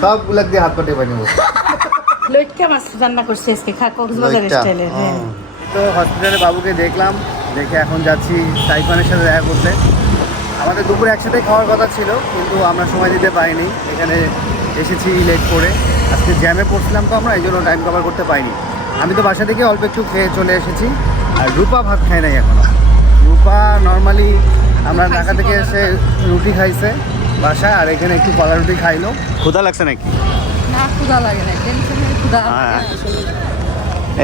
সবগুলা দিয়ে হাত পাটে বানিয়ে লইটকা মাছ রান্না করছে আজকে খা কক্সবাজার স্টাইলে হ্যাঁ। তো হসপিটালে বাবুকে দেখলাম দেখে এখন যাচ্ছি সাইফানের সাথে দেখা করতে। আমাদের দুপুরে একসাথে খাওয়ার কথা ছিল কিন্তু আমরা সময় দিতে পারিনি। এখানে এসেছি লেট করে। আজকে জ্যামে পড়ছিলাম তো আমরা এই জন্য টাইম কভার করতে পারিনি। আমি তো বাসা থেকে অল্প একটু খেয়ে চলে এসেছি। আর রূপা ভাত খায় নাই এখনও। রূপা নর্মালি আমরা ঢাকা থেকে এসে রুটি খাইছে। বাসায় আর এখানে একটু কলা রুটি খাইলো। ক্ষুধা লাগছে নাকি? না ক্ষুধা লাগে না ক্ষুধা। হ্যাঁ।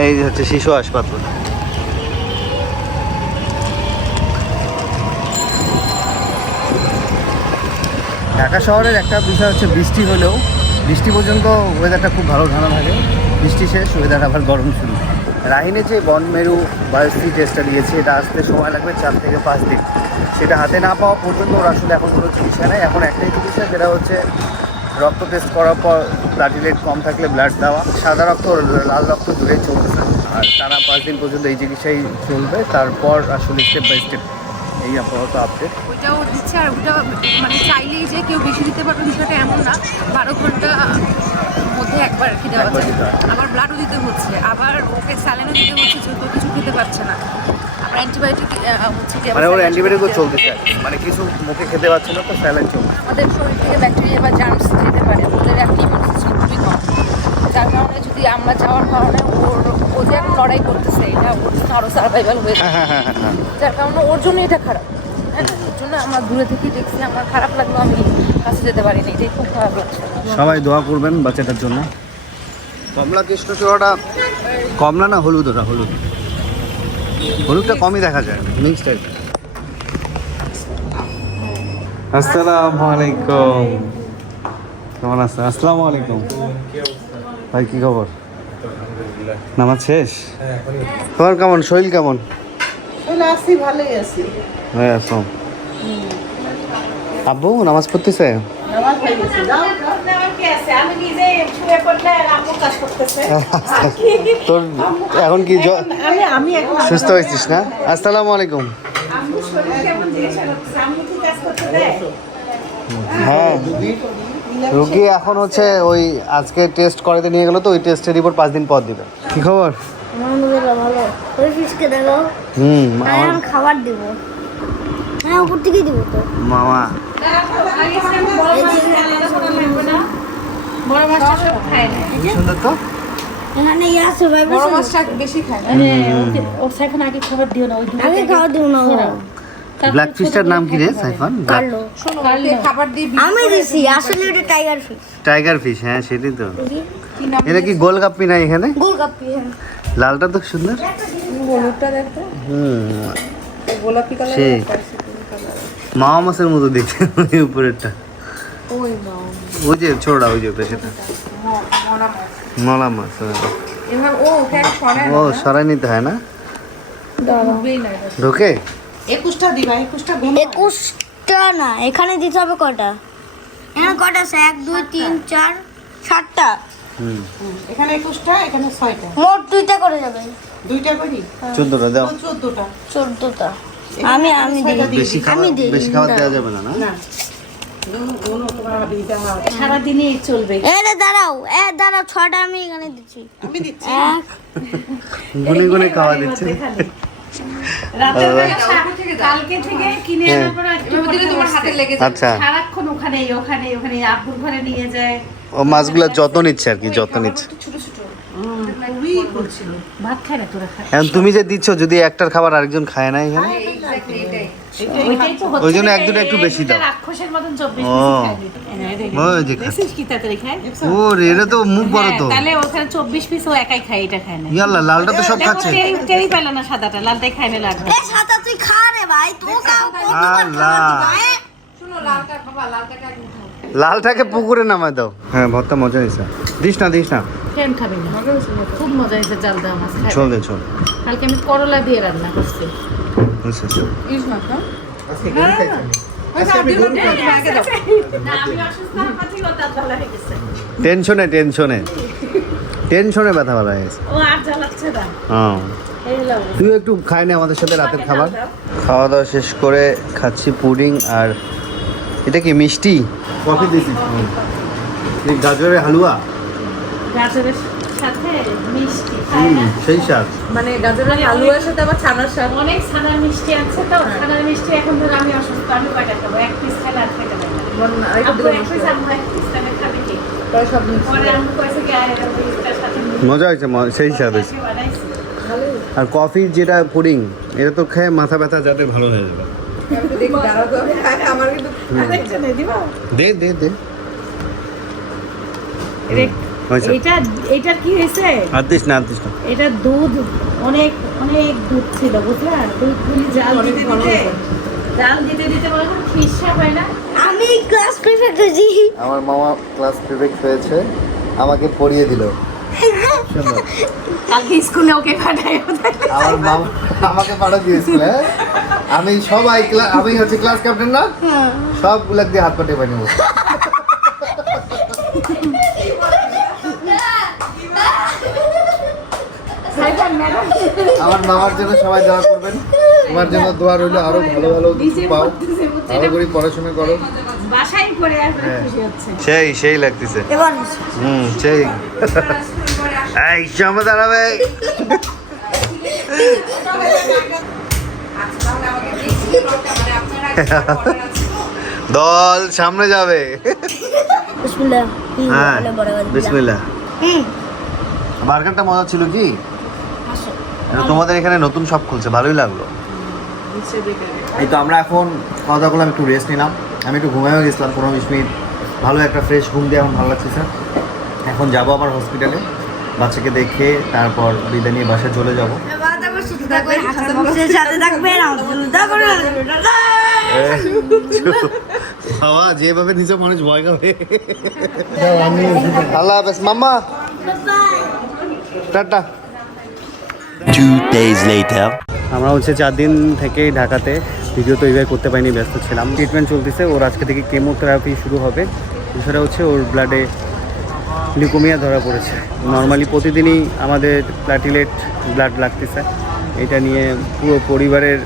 এই যে হচ্ছে শিশু হাসপাতাল। ঢাকা শহরের একটা বিষয় হচ্ছে বৃষ্টি হলেও বৃষ্টি পর্যন্ত ওয়েদারটা খুব ভালো ঠান্ডা থাকে। বৃষ্টি শেষ ওয়েদার আবার গরম শুরু। রাহিনে যে বনমেরু বায়োসি টেস্টটা দিয়েছে এটা আসতে সময় লাগবে চার থেকে পাঁচ দিন। সেটা হাতে না পাওয়া পর্যন্ত ওর আসলে এখন কোনো চিকিৎসা নেই এখন একটাই চিকিৎসা যেটা হচ্ছে রক্ত টেস্ট করার পর প্লাটিলেট কম থাকলে ব্লাড দেওয়া। সাদা রক্ত লাল রক্ত দূরে চলতেছে। আর টানা পাঁচ দিন পর্যন্ত এই চিকিৎসাই চলবে। তারপর আসলে স্টেপ বাই স্টেপ এই আপাতত আপডেট ওইটাও দিচ্ছে আর ওটা মানে চাইলেই যে কেউ বেশি দিতে পারবে, বিষয়টা এমন না। বারো ঘণ্টা মধ্যে একবার দিতে হয়। আবার ব্লাডও দিতে হচ্ছে আবার ওকে স্যালাইনও দিতে হচ্ছে যেহেতু কিছু খেতে পারছে না। আবার অ্যান্টিবায়োটিক হচ্ছে মানে ওর অ্যান্টিবায়োটিকও দিতে চলতে চায়। মানে কিছু মুখে খেতে পারছে না তো স্যালাইন চলবে আমাদের শরীর থেকে ব্যাকটেরিয়া বা জার্মস যেতে পারে ওদের একটা ইমিউন সিস্টেম খুবই কম। যার কারণে যদি আমরা যাওয়ার কারণে ওর ও যে এখন লড়াই করতেছে এটা ওর জন্য আরও সার্ভাইভাল হয়ে হ্যাঁ হ্যাঁ হ্যাঁ। যার কারণে ওর জন্য এটা খারাপ। হ্যাঁ ওর জন্য আমরা দূরে থেকেই দেখছি আমার খারাপ লাগল আমি। কাছে যেতে পারিনি এটাই খুব খারাপ লাগছে। সবাই দোয়া করবেন বাচ্চাটার জন্য। কমলা কৃষ্ণচূড়াটা কমলা না হলুদ ওটা হলুদ। হলুদটা কমই দেখা যায় মিক্স টাইপ আসসালামু আলাইকুম। কেমন আছেন? আসসালামু আলাইকুম। ভাই কি খবর? নামাজ শেষ? তোমার কেমন? শরীর কেমন? ভালোই আছি। হ্যাঁ আসলাম। আব্বু নামাজ পড়তেছে? করতেছে। তোর এখন কি জ- আমি আমি এখন সুস্থ হয়েছিস না? আসসালামু আলাইকুম। হ্যাঁ রুগী এখন হচ্ছে ওই আজকে টেস্ট করাতে নিয়ে গেল তো ওই টেস্টের রিপোর্ট পাঁচ দিন পর দিবে। কি খবর? হুম খাবার দিব। হ্যাঁ উপর থেকেই দিব তো। মামা। বড় মাছটা সব খায় না সুন্দর তো? এখানে ইয়া বড় বেশি খায় না। ওর সাইফান আগে খাবার দিও না ওই আগে খাওয়া দিব না ও। ব্ল্যাক ফিশটার নাম কি রে সাইফান? কালো। শোনো খাবার দিয়ে আমি দিছি আসলে ওটা টাইগার ফিশ টাইগার ফিশ হ্যাঁ সেটাই তো। এটা কি গোলগাপ্পি না এখানে? গোলগাপ্পি হ্যাঁ। লালটা তো সুন্দর। হলুদটা দেখতে হুম। গোলাপি কালার সেই মামা মাছের মতো দেখতে ওই উপরেরটা। ওই যে ছোড়া ওই যে ওটা সেটা। মাছ মলা মাছ হ্যাঁ। ও সরাই নিতে হয় না? ডুববেই না এটা। ঢোকে? একুশটা দিবা একুশটা একুশটা না এখানে দিতে হবে কটা? এখানে কটা আছে? এক দুই তিন চার সাতটা। এখানে একুশটা এখানে ছয়টা। মোট দুইটা করে যাবে। দুইটা করি? চোদ্দটা দাও। চোদ্দটা। চোদ্দটা। আমি আমি দিই। বেশি খাবার আমি বেশি খাবার দেওয়া যাবে না না? সারাদিনই চলবে। এ দাঁড়াও। এ দাঁড়াও ছটা আমি এখানে দিচ্ছি। আমি দিচ্ছি। এক। গুনে গুনে খাওয়া দিচ্ছে। কালকে থেকে কিনে। আনার পর তোমার হাতে আচ্ছা। সারাক্ষণ ওখানে ওখানে ওখানে আব্বুর ঘরে নিয়ে যায়। ও মাছগুলো যত্ন নিচ্ছে আর কি যত্ন নিচ্ছে। ছোট ছোট। খুবই করছিল। ভাত খায় না তোরা? তুমি যে দিচ্ছ যদি একটার খাবার আরেকজন খায় না এখানে? ওই জন্য এক দুটো একটু বেশি দাও। রাক্ষসের মতন চব্বিশ ও। যে খাচ্ছে। কি তাড়াতাড়ি খায়? ও রে এটা তো মুখ বড় তো। তাহলে ওখানে চব্বিশ পিস ও একাই খায় এটা খায় না। ইয়াল্লা লালটা তো সব খাচ্ছে। টেরি- টেরি না সাদাটা লালটাই খায় না লাগবে এ সাতা তুই খা রে ভাই তো খাও কতবার খাওয়া শুনো লালটা বাবা লালটাকে পুকুরে নামায় দাও। হ্যাঁ ভর্তা মজা হয়েছে। দিস না দিস না। খাবি না। খুব মজা হয়েছে মাছ চল দে চল। কালকে আমি করলা দিয়ে রান্না করছি। হয়েছে, হয়েছে। হয়ে। গেছে। টেনশনে টেনশনে। টেনশনে ব্যথা ভালো হয়ে গেছে। ও আর জ্বালাচ্ছে না। হ্যাঁ এই তুই একটু খাই না আমাদের সাথে রাতের খাবার। খাওয়া দাওয়া শেষ করে খাচ্ছি পুডিং আর এটা কি মিষ্টি? কফি দিছি এই গাজরের হালুয়া। গাজরের সেই স্বাদ। মানে গাজরের আলুর সাথে আবার ছানার সাথে অনেক ছানার মিষ্টি আছে তো ছানার মিষ্টি এখন ধরো আমি অসুস্থ আমি কয়টা খাব? এক পিস খেলে আর খেতে পারব না। এক পিস এক পিস খাবে কি? সব পরে আম্মু কয়েছে কি আর এটা সাথে মজা হয়েছে ম- সেই স্বাদ হয়েছে। আর কফির যেটা পুডিং এটা তো খেয়ে মাথা ব্যথা যাতে ভালো হয়ে যাবে। দে দে দে। হয়েছে। এটা কি হয়েছে? আর দিস না আর দিস না। এটা দুধ অনেক অনেক দুধ ছিল বুঝলা? দুধ গুলি জাল দিতে দিতে জাল দিতে দিতে মনে হয় ফিসা হয় না। আমি ক্লাস প্রিফেক্ট হয়েছি। আমার মামা ক্লাস প্রিফেক্ট হয়েছে আমাকে পড়িয়ে দিল। কালকে স্কুলে ওকে পাঠায় আমার মামা আমাকে পাঠা দিয়েছিল হ্যাঁ? আমি সবাই আমি হচ্ছে ক্লাস ক্যাপ্টেন না? সবগুলো দিয়ে হাত পাটে পাই আমার মামার জন্য সবাই দোয়া করবেন। তোমার জন্য দোয়া রইল আরও ভালো ভালো কিছু পাও। ভালো করে পড়াশোনা করো। বাসায় করে আর হ্যাঁ। খুশি হচ্ছে সেই সেই লাগতেছে। হুম সেই। এই দাঁড়াবে। দল সামনে যাবে। বিসমিল্লাহ। হ্যাঁ বিসমিল্লাহ। বার্গারটা মজা ছিল কি? তোমাদের এখানে নতুন শপ খুলছে ভালোই লাগল। এই তো আমরা এখন খাওয়া দাওয়া করলাম একটু রেস্ট নিলাম। আমি একটু ঘুমাইও গেছিলাম পনেরো বিশ মিনিট ভালো একটা ফ্রেশ ঘুম দিয়ে এখন ভালো লাগছে স্যার এখন যাব আবার হসপিটালে বাচ্চাকে দেখে তারপর বিদায় নিয়ে বাসায় চলে যাব। বাবা যেভাবে নিজে মানুষ ভয় খাবে আল্লাহ হাফেজ মাম্মা। টাটা. আমরা হচ্ছে চার দিন থেকে ঢাকাতে ভিডিও তো এইভাবে করতে পারিনি, ব্যস্ত ছিলাম। ট্রিটমেন্ট চলতেছে, ওর আজকে থেকে কেমোথেরাপি শুরু হবে। এছাড়া হচ্ছে ওর ব্লাডে লিউকোমিয়া ধরা পড়েছে। নর্মালি প্রতিদিনই আমাদের প্লাটিলেট ব্লাড লাগতেছে। এটা নিয়ে পুরো পরিবারের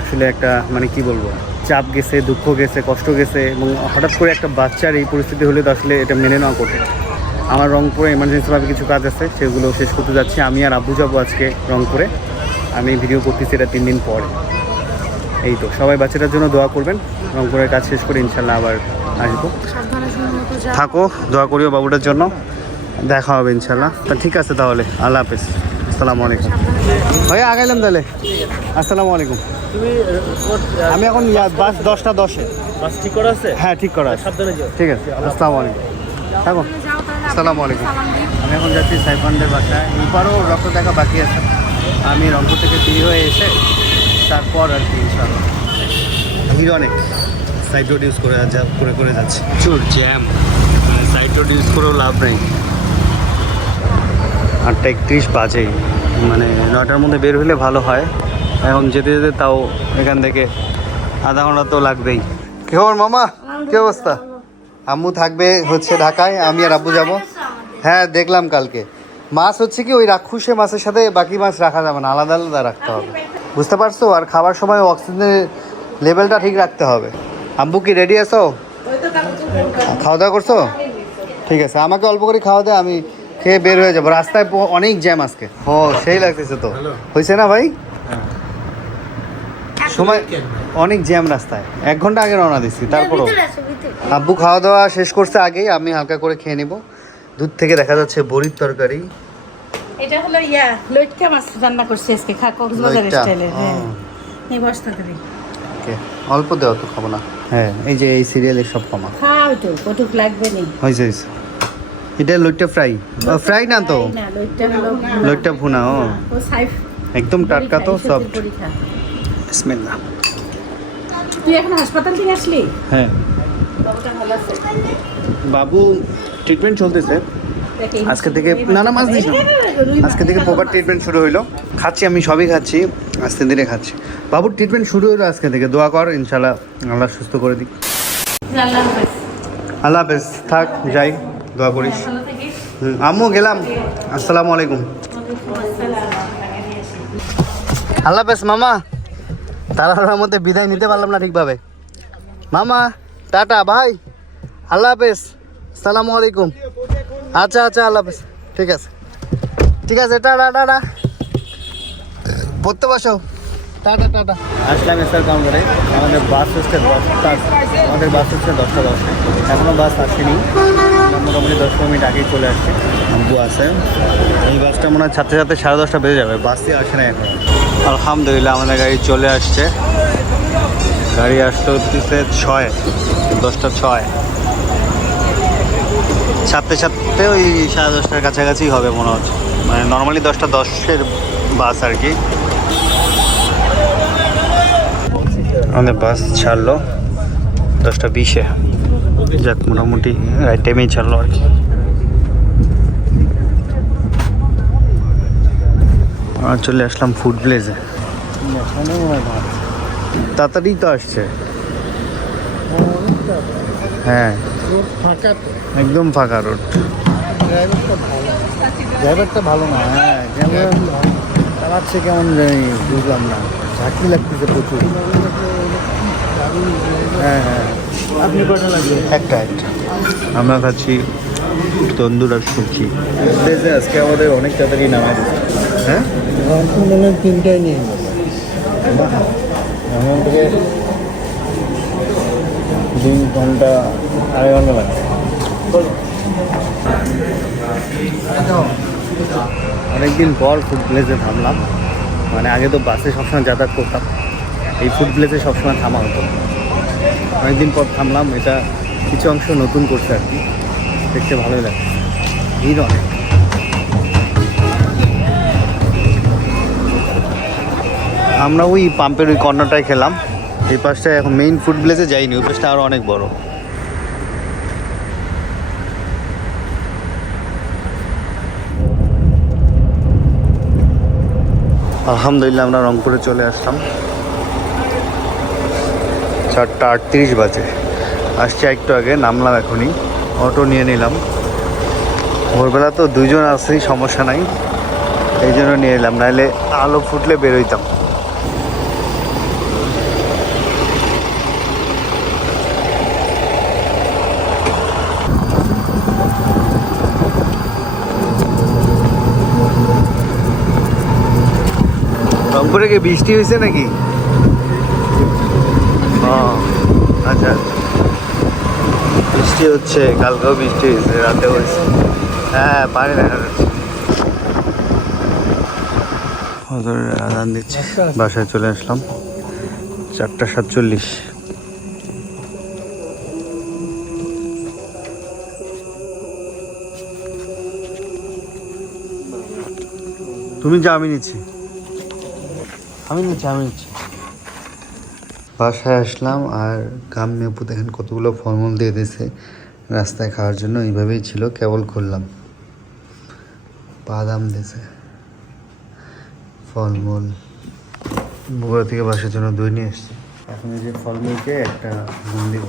আসলে একটা মানে কি বলব, চাপ গেছে, দুঃখ গেছে, কষ্ট গেছে, এবং হঠাৎ করে একটা বাচ্চার এই পরিস্থিতি হলে তো আসলে এটা মেনে নেওয়া কঠিন। আমার রংপুরে এমার্জেন্সিভাবে কিছু কাজ আছে সেগুলো শেষ করতে যাচ্ছি। আমি আর আব্বু যাব আজকে রংপুরে। আমি ভিডিও করতেছি এটা তিন দিন পরে। এই তো সবাই বাচ্চাটার জন্য দোয়া করবেন। রংপুরের কাজ শেষ করে ইনশাল্লাহ আবার আসব। থাকো দোয়া করিও বাবুটার জন্য। দেখা হবে ইনশাল্লাহ। তা ঠিক আছে তাহলে আল্লাহ হাফেজ। আসসালামু আলাইকুম। ভাইয়া আগাইলাম তাহলে। আসসালামু আলাইকুম। আমি এখন বাস দশটা দশে। বাস ঠিক করা আছে? হ্যাঁ ঠিক করা আছে। ঠিক আছে আসসালামু আলাইকুম। থাকো। আসসালামু আলাইকুম। আমি এখন যাচ্ছি সাইফানদের বাসায়। এবারও রক্ত দেখা বাকি আছে। আমি রংপুর থেকে ফ্রি হয়ে এসে তারপর আর কি ইনশাল্লাহ অনেক। সাইড রোড ইউজ করে করে করে যাচ্ছি। প্রচুর জ্যাম। সাইড রোড ইউজ করেও লাভ নেই। আটটা একত্রিশ বাজেই মানে নটার মধ্যে বের হলে ভালো হয়। এখন যেতে যেতে তাও এখান থেকে আধা ঘণ্টা তো লাগবেই। কি খবর মামা? কি অবস্থা? আম্মু থাকবে হচ্ছে ঢাকায় আমি আর আব্বু যাব। হ্যাঁ দেখলাম কালকে। মাছ হচ্ছে কি ওই রাক্ষুসে মাছের সাথে বাকি মাছ রাখা যাবে না আলাদা আলাদা রাখতে হবে। বুঝতে পারছ? আর খাবার সময় অক্সিজেনের লেভেলটা ঠিক রাখতে হবে। আব্বু কি রেডি আছো? খাওয়া দাওয়া করছ? ঠিক আছে আমাকে অল্প করে খাওয়া দেয় আমি খেয়ে বের হয়ে যাব। রাস্তায় অনেক জ্যাম আজকে। ও সেই লাগতেছে তো। হয়েছে না ভাই? সময় অনেক জ্যাম রাস্তায়। এক ঘণ্টা আগে রওনা দিচ্ছি তারপরও আব্বু খাওয়া দাওয়া শেষ করছে আগেই আমি হালকা করে খেয়ে নিব। দুধ থেকে দেখা যাচ্ছে বড়ির তরকারি। এটা হলো ইয়া লইটকা মাছ রান্না করছি আজকে খা কক্সবাজার স্টাইলে হ্যাঁ। এই বস্তা করে ওকে অল্প দেওয়া তো খাব না। হ্যাঁ এই যে এই সিরিয়ালের সব কমা। খাও তো কটুক লাগবে নি। হয়েছে হয়েছে এটা লইট্টা ফ্রাই। ফ্রাই না তো? না লইটটা হলো লইট্টা ভুনা ও। ও সাইফ। একদম টাটকা তো সফট বড়ি খা। বিসমিল্লাহ। তুই এখন হাসপাতাল থেকে আসলি? হ্যাঁ। বাবু ট্রিটমেন্ট চলতেছে। আজকে থেকে না না মাছ দিস না। আজকে থেকে প্রপার ট্রিটমেন্ট শুরু হইল। খাচ্ছি আমি সবই খাচ্ছি। আস্তে ধীরে খাচ্ছি। বাবুর ট্রিটমেন্ট শুরু হইল আজকে থেকে। দোয়া কর ইনশাল্লাহ আল্লাহ সুস্থ করে দিক। আল্লাহ হাফেজ। থাক যাই দোয়া করিস। হুম, আম্মু গেলাম। আসসালামু আলাইকুম। আল্লাহ হাফেজ মামা। তাড়াহুড়ার মধ্যে বিদায় নিতে পারলাম না ঠিকভাবে। মামা, টাটা, ভাই। আল্লাহ হাফেজ। সালামু আলাইকুম। আচ্ছা আচ্ছা আল্লাহ হাফেজ। ঠিক আছে। ঠিক আছে, টাটা টাটা। পড়তে বসো। Tata tata. আসলাম এসআর কাউন্টারে। আমাদের বাস হচ্ছে দশটা আমাদের বাস হচ্ছে দশটা দশটা এখনও বাস আসেনি। মোটামুটি দশ মিনিট আগেই চলে আসছে। আব্বু আছে। এই বাসটা মনে হয় ছাত্র ছাত্রী সাড়ে দশটা বেজে যাবে, বাসই আসে না এখন। আলহামদুলিল্লাহ, আমাদের গাড়ি চলে আসছে। গাড়ি আসতে হচ্ছে ছয়, দশটা ছয়। সাতটে সাতটে ওই সাড়ে দশটার কাছাকাছি হবে মনে হচ্ছে। মানে নর্মালি দশটা দশের বাস আর কি। আমাদের বাস ছাড়লো, দশটা বিশে। যাক, মোটামুটি রাইট টাইমেই ছাড়লো আর কি। চলে আসলাম ফুড প্লেসে তাড়াতাড়ি তো আসছে। হ্যাঁ। ফাঁকা একদম ফাঁকা রোড। ড্রাইভারটা ভালো। ড্রাইভারটা ভালো না হ্যাঁ কেমন চালাচ্ছে কেমন জানি বুঝলাম না। ঝাঁকি লাগতেছে প্রচুর। হ্যাঁ হ্যাঁ। আপনি কটা লাগবে? একটা একটা। আমরা খাচ্ছি তন্দুর আর সবজি আজকে আমাদের অনেক তাড়াতাড়ি নামাই দিচ্ছে। রামপুর মনে হয় নিয়ে। গেল এমন থেকে দুই ঘণ্টা আড়াই ঘণ্টা লাগে। অনেকদিন পর ফুড প্লেসে থামলাম। মানে আগে তো বাসে সবসময় যাতায়াত করতাম। এই ফুড প্লেসে সবসময় থামা হতো। অনেকদিন পর থামলাম, এটা কিছু অংশ নতুন করছে আর কি। দেখতে ভালোই লাগে। ভিড় অনেক। আমরা ওই পাম্পের ওই কর্নারটায় খেলাম। এই পাশটায় এখন মেইন ফুড প্লেসে যাইনি, ওই পাশটা আরও অনেক বড়। আলহামদুলিল্লাহ আমরা রংপুরে চলে আসলাম। চারটা আটত্রিশ বাজে। আসছে একটু আগে, নামলাম এখনই। অটো নিয়ে নিলাম। ভোরবেলা তো দুজন আসেই সমস্যা নাই। এই জন্য নিয়ে এলাম নাহলে আলো ফুটলে বেরোইতাম। রংপুরে কি বৃষ্টি হয়েছে নাকি? ও আচ্ছা। বৃষ্টি হচ্ছে, কালকেও বৃষ্টি হয়েছে রাতে হয়েছে। হ্যাঁ পানি দেখা যাচ্ছে। আদান দিচ্ছে। বাসায় চলে আসলাম। চারটা সাতচল্লিশ। তুমি যা নিচ্ছি। আমি নিচ্ছি আমি নিচ্ছি। বাসায় আসলাম আর গাম আপু দেখেন কতগুলো ফলমূল দিয়ে দিয়েছে রাস্তায় খাওয়ার জন্য, এইভাবেই ছিল, কেবল খুললাম বাদাম দিয়েছে, ফলমূল। বগুড়া থেকে বাসার জন্য দই নিয়ে এসছি। এখন এই যে ফলমূলকে একটা দিব।